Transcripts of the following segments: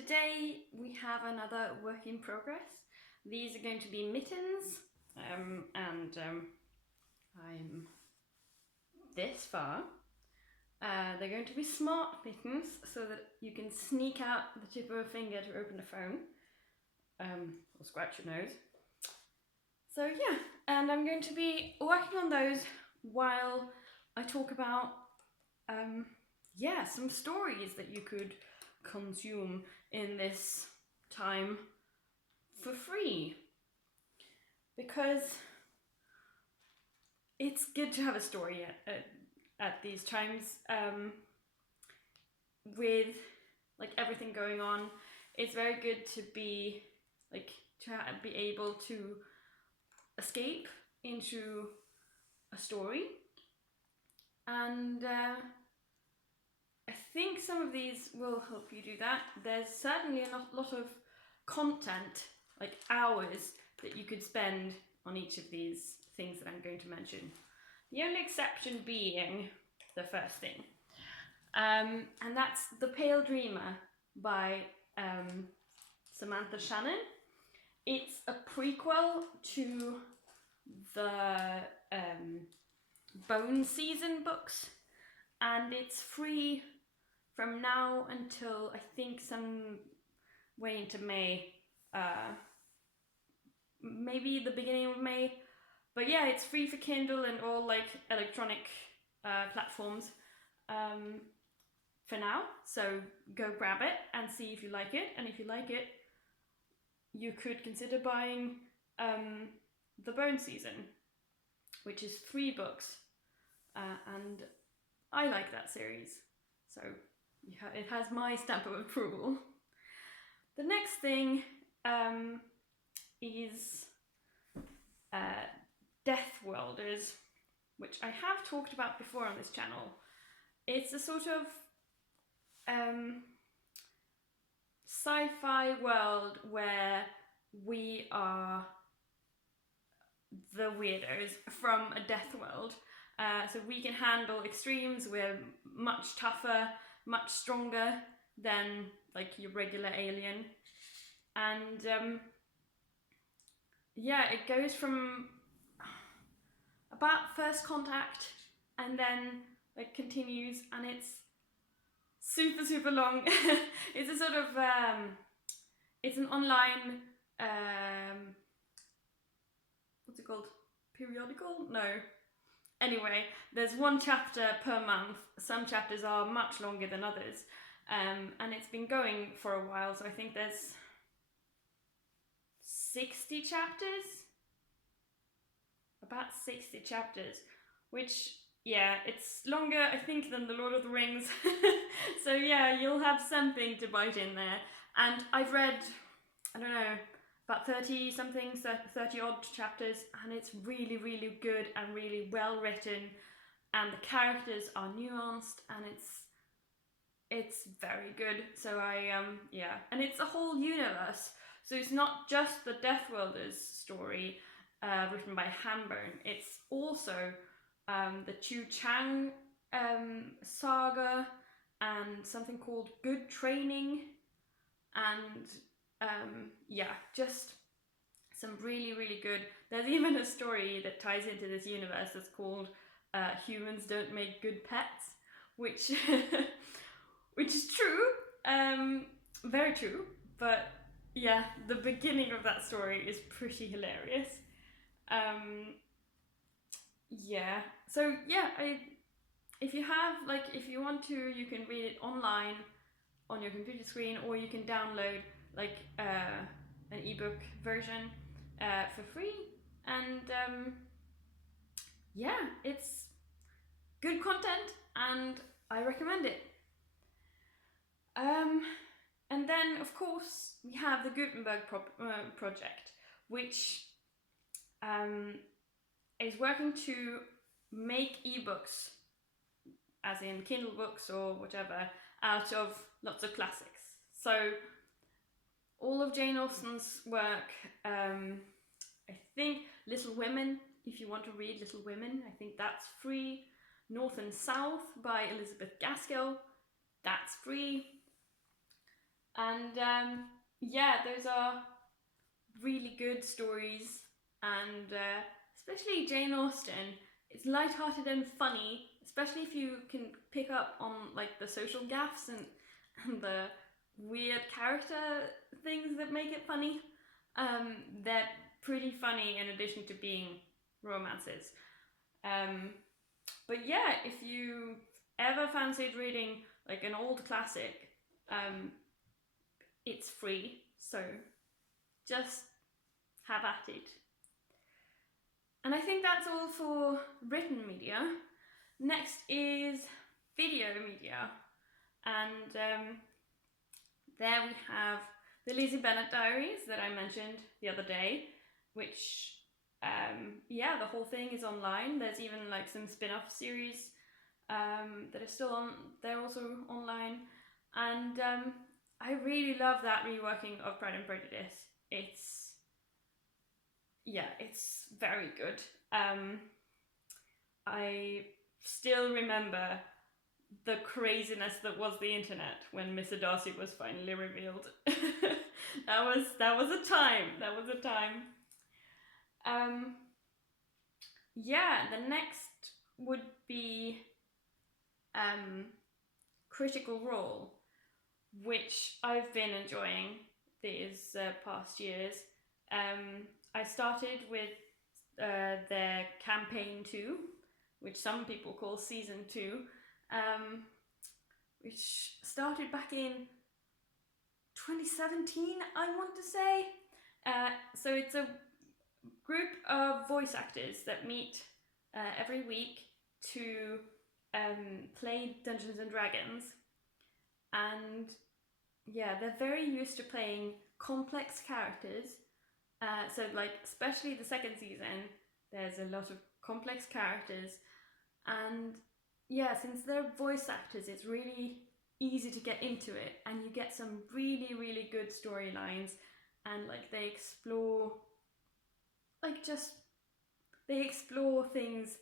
Today we have another work in progress. These are going to be mittens, and I'm this far. They're going to be smart mittens so that you can sneak out the tip of a finger to open the phone, or scratch your nose. So yeah, and I'm going to be working on those while I talk about some stories that you could consume in this time for free, because it's good to have a story at these times. With like everything going on, it's very good to be able to escape into a story, and I think some of these will help you do that. There's certainly a lot of content, like hours, that you could spend on each of these things that I'm going to mention. The only exception being the first thing. And that's The Pale Dreamer by Samantha Shannon. It's a prequel to the Bone Season books, and it's free from now until I think some way into May, maybe the beginning of May. But yeah, it's free for Kindle and all like electronic platforms for now. So go grab it and see if you like it. And if you like it, you could consider buying The Bone Season, which is 3 books. And I like that series. So it has my stamp of approval. The next thing is Death Welders, which I have talked about before on this channel. It's a sort of sci-fi world where we are the weirdos from a death world. So we can handle extremes. We're much tougher, much stronger than like your regular alien. And it goes from about first contact and then like continues, and it's super long. It's a sort of it's an online what's it called? Periodical? No. Anyway, there's 1 chapter per month. Some chapters are much longer than others. And it's been going for a while, so I think there's 60 chapters? About 60 chapters, which, yeah, it's longer, I think, than The Lord of the Rings. So yeah, you'll have something to bite in there. And I've read, I don't know, about 30 odd chapters, and it's really good and really well written, and the characters are nuanced, and it's very good. So and it's a whole universe. So it's not just the Death Welders story written by Hambone. It's also the Chu Chang saga, and something called Good Training, and just some really good. There's even a story that ties into this universe that's called Humans Don't Make Good Pets, which which is true, very true. But yeah, the beginning of that story is pretty hilarious. If you want to, you can read it online on your computer screen, or you can download like an ebook version for free. And it's good content, and I recommend it. And then, of course, we have the Gutenberg project, which is working to make ebooks, as in Kindle books or whatever, out of lots of classics. So all of Jane Austen's work, I think Little Women, if you want to read Little Women, I think that's free. North and South by Elizabeth Gaskell, that's free. And yeah, those are really good stories, and especially Jane Austen. It's light-hearted and funny, especially if you can pick up on like the social gaffes and the weird character things that make it funny. They're pretty funny in addition to being romances. But yeah, if you ever fancied reading like an old classic, it's free, so just have at it. And I think that's all for written media. Next is video media, and there we have the Lizzie Bennet Diaries that I mentioned the other day, which yeah, the whole thing is online. There's even like some spin-off series that are still on. They're also online, and I really love that reworking of Pride and Prejudice. It's very good. I still remember the craziness that was the internet when Mr. Darcy was finally revealed. that was a time. That was a time. Yeah, the next would be Critical Role, which I've been enjoying these past years. I started with their campaign 2, which some people call season 2, which started back in 2017, I want to say. So it's a group of voice actors that meet every week to play Dungeons and Dragons, and yeah, they're very used to playing complex characters. So like, especially the second season, there's a lot of complex characters, and yeah, since they're voice actors, it's really easy to get into it, and you get some really, really good storylines, and like they explore things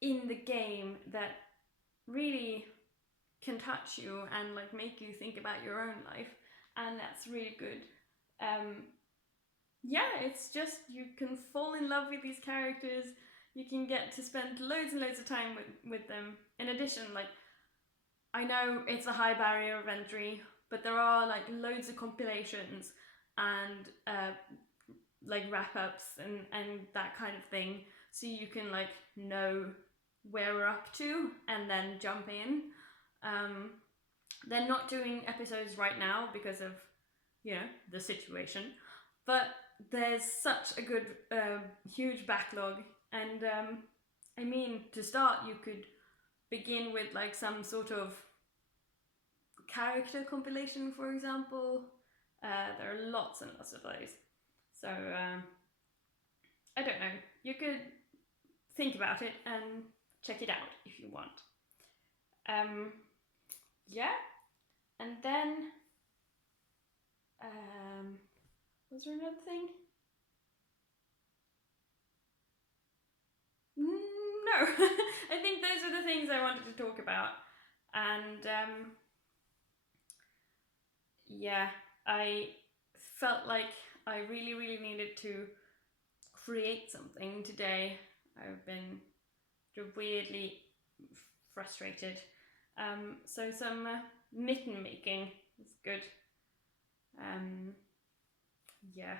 in the game that really can touch you and like make you think about your own life, and that's really good. Yeah, it's just, you can fall in love with these characters. You can get to spend loads and loads of time with them. In addition, like, I know it's a high barrier of entry, but there are like loads of compilations and like wrap-ups and that kind of thing, so you can like know where we're up to and then jump in. They're not doing episodes right now because of, you know, the situation, but there's such a good huge backlog, and I mean, to start you could begin with like some sort of character compilation, for example. There are lots and lots of those, so I don't know, you could think about it and check it out if you want. Yeah, and then was there another thing? No, I think those are the things I wanted to talk about, and yeah, I felt like I really, really needed to create something today. I've been weirdly frustrated. So some mitten making is good. Yeah,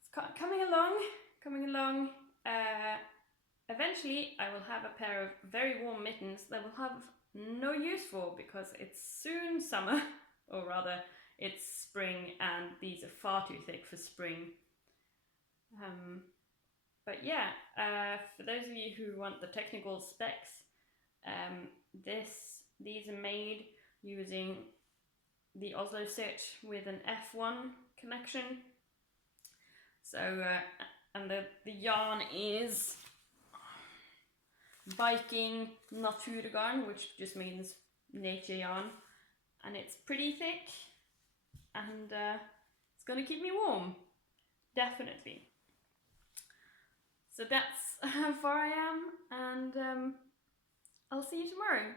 it's coming along. Eventually I will have a pair of very warm mittens that will have no use for, because it's soon summer, or rather it's spring, and these are far too thick for spring. But yeah, for those of you who want the technical specs, these are made using the Oslo switch with an F1 connection. So, and the yarn is Viking Naturgarn, which just means nature yarn, and it's pretty thick, and it's gonna keep me warm, definitely. So that's how far I am, and I'll see you tomorrow.